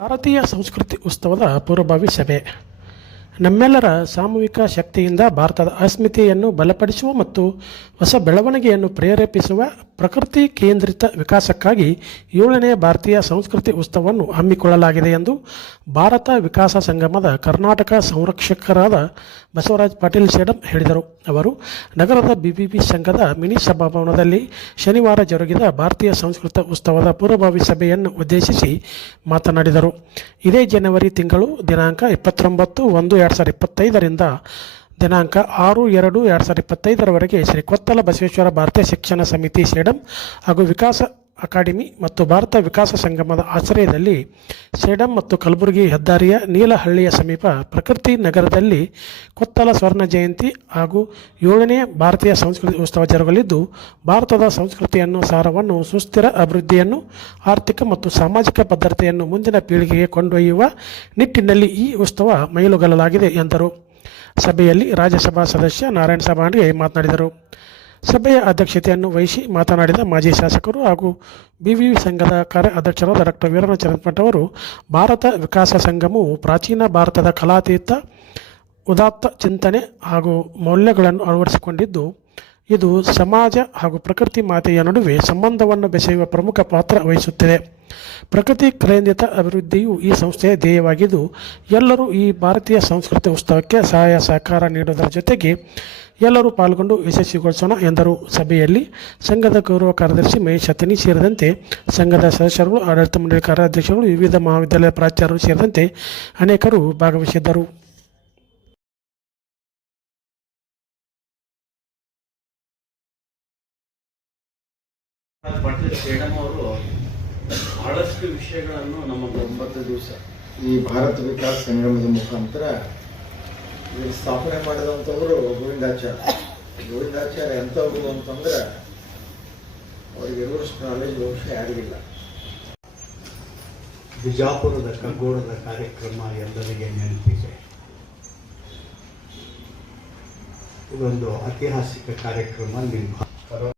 ಭಾರತೀಯ ಸಂಸ್ಕೃತಿ ಉತ್ಸವದ ಪೂರ್ವಭಾವಿ ಸಭೆ. ನಮ್ಮೆಲ್ಲರ ಸಾಮೂಹಿಕ ಶಕ್ತಿಯಿಂದ ಭಾರತದ ಅಸ್ಮಿತೆಯನ್ನು ಬಲಪಡಿಸುವ ಮತ್ತು ಹೊಸ ಬೆಳವಣಿಗೆಯನ್ನು ಪ್ರೇರೇಪಿಸುವ ಪ್ರಕೃತಿ ಕೇಂದ್ರಿತ ವಿಕಾಸಕ್ಕಾಗಿ ಏಳನೇ ಭಾರತೀಯ ಸಂಸ್ಕೃತಿ ಉತ್ಸವವನ್ನು ಹಮ್ಮಿಕೊಳ್ಳಲಾಗಿದೆ ಎಂದು ಭಾರತ ವಿಕಾಸ ಸಂಗಮದ ಕರ್ನಾಟಕ ಸಂರಕ್ಷಕರಾದ ಬಸವರಾಜ್ ಪಾಟೀಲ್ ಸೇಡಂ ಹೇಳಿದರು. ಅವರು ನಗರದ ಬಿಬಿಪಿ ಸಂಘದ ಮಿನಿ ಸಭಾಭವನದಲ್ಲಿ ಶನಿವಾರ ಜರುಗಿದ ಭಾರತೀಯ ಸಂಸ್ಕೃತ ಉತ್ಸವದ ಪೂರ್ವಭಾವಿ ಸಭೆಯನ್ನು ಉದ್ದೇಶಿಸಿ ಮಾತನಾಡಿದರು. ಇದೇ ಜನವರಿ ತಿಂಗಳು ದಿನಾಂಕ ಇಪ್ಪತ್ತೊಂಬತ್ತು ಒಂದು ಎರಡು ಸಾವಿರದ ಇಪ್ಪತ್ತೈದರಿಂದ ದಿನಾಂಕ ಆರು ಎರಡು ಎರಡು ಸಾವಿರದ ಇಪ್ಪತ್ತೈದರವರೆಗೆ ಶ್ರೀ ಕೊತ್ತಲ ಬಸವೇಶ್ವರ ಭಾರತೀಯ ಶಿಕ್ಷಣ ಸಮಿತಿ ಸೇಡಂ ಹಾಗೂ ವಿಕಾಸ ಅಕಾಡೆಮಿ ಮತ್ತು ಭಾರತ ವಿಕಾಸ ಸಂಗಮದ ಆಶ್ರಯದಲ್ಲಿ ಸೇಡಂ ಮತ್ತು ಕಲಬುರಗಿ ಹೆದ್ದಾರಿಯ ನೀಲಹಳ್ಳಿಯ ಸಮೀಪ ಪ್ರಕೃತಿ ನಗರದಲ್ಲಿ ಕೊತ್ತಲ ಸ್ವರ್ಣ ಜಯಂತಿ ಹಾಗೂ ಏಳನೇ ಭಾರತೀಯ ಸಂಸ್ಕೃತಿ ಉತ್ಸವ ಜರುಗಲಿದ್ದು, ಭಾರತದ ಸಂಸ್ಕೃತಿಯನ್ನು, ಸಾರವನ್ನು, ಸುಸ್ಥಿರ ಅಭಿವೃದ್ಧಿಯನ್ನು, ಆರ್ಥಿಕ ಮತ್ತು ಸಾಮಾಜಿಕ ಭದ್ರತೆಯನ್ನು ಮುಂದಿನ ಪೀಳಿಗೆಗೆ ಕೊಂಡೊಯ್ಯುವ ನಿಟ್ಟಿನಲ್ಲಿ ಈ ಉತ್ಸವ ಮೈಲುಗಲ್ಲಲಾಗಿದೆ, ಎಂದರು. ಸಭೆಯಲ್ಲಿ ರಾಜ್ಯಸಭಾ ಸದಸ್ಯ ನಾರಾಯಣ ಸಾಬಾಂಡ್ಗೆ ಮಾತನಾಡಿದರು. ಸಭೆಯ ಅಧ್ಯಕ್ಷತೆಯನ್ನು ವಹಿಸಿ ಮಾತನಾಡಿದ ಮಾಜಿ ಶಾಸಕರು ಹಾಗೂ ಬಿವಿ ಸಂಘದ ಕಾರ್ಯ ಅಧ್ಯಕ್ಷರಾದ ಡಾಕ್ಟರ್ ವೀರನ ಚಂದ್ರಪಟ್ ಅವರು, ಭಾರತ ವಿಕಾಸ ಸಂಘಮು ಪ್ರಾಚೀನ ಭಾರತದ ಕಲಾತೀತ, ಉದಾತ್ತ ಚಿಂತನೆ ಹಾಗೂ ಮೌಲ್ಯಗಳನ್ನು ಅಳವಡಿಸಿಕೊಂಡಿದ್ದು ಇದು ಸಮಾಜ ಹಾಗೂ ಪ್ರಕೃತಿ ಮಾತೆಯ ನಡುವೆ ಸಂಬಂಧವನ್ನು ಬೆಸೆಯುವ ಪ್ರಮುಖ ಪಾತ್ರ ವಹಿಸುತ್ತಿದೆ. ಪ್ರಕೃತಿ ಕೇಂದ್ರಿತ ಅಭಿವೃದ್ಧಿಯು ಈ ಸಂಸ್ಥೆಯ ಧ್ಯೇಯವಾಗಿದ್ದು, ಎಲ್ಲರೂ ಈ ಭಾರತೀಯ ಸಂಸ್ಕೃತಿ ಉತ್ಸವಕ್ಕೆ ಸಹಾಯ ಸಹಕಾರ ನೀಡುವುದರ ಜೊತೆಗೆ ಎಲ್ಲರೂ ಪಾಲ್ಗೊಂಡು ಯಶಸ್ವಿಗೊಳಿಸೋಣ ಎಂದರು. ಸಭೆಯಲ್ಲಿ ಸಂಘದ ಗೌರವ ಕಾರ್ಯದರ್ಶಿ ಮಹೇಶ್ ಅತನಿ ಸೇರಿದಂತೆ ಸಂಘದ ಸದಸ್ಯರು ಆಡಳಿತ ಮಂಡಳಿ ಕಾರ್ಯಾಧ್ಯಕ್ಷರು ವಿವಿಧ ಮಹಾವಿದ್ಯಾಲಯ ಪ್ರಾಚಾರ್ಯರು ಸೇರಿದಂತೆ ಅನೇಕರು ಭಾಗವಹಿಸಿದ್ದರು. ಪಾಟೀಲ್ ಅವರು ಬಹಳಷ್ಟು ವಿಷಯಗಳನ್ನು ನಮ್ಮ ಒಂಬತ್ತು ದಿವಸ ಈ ಭಾರತ ವಿಕಾಸ ಸಂಗಮದ ಮುಖಾಂತರ ಸ್ಥಾಪನೆ ಮಾಡಿದಂಥವರು ಗೋವಿಂದಾಚಾರ್ಯ. ಗೋವಿಂದಾಚಾರ್ಯ ಎಂಥವ್ರು ಅಂತಂದ್ರೆ ಅವ್ರಿಗೆ ಇರುವಷ್ಟು ನಾಲೆಜ್ ಬಹುಶಃ ಯಾರಿಗಿಲ್ಲ. ಬಿಜಾಪುರದ ಕಗ್ಗೋಡದ ಕಾರ್ಯಕ್ರಮ ಎಲ್ಲರಿಗೆ ನೆನಪಿದೆ. ಇದೊಂದು ಐತಿಹಾಸಿಕ ಕಾರ್ಯಕ್ರಮ ನಿಮ್ಮ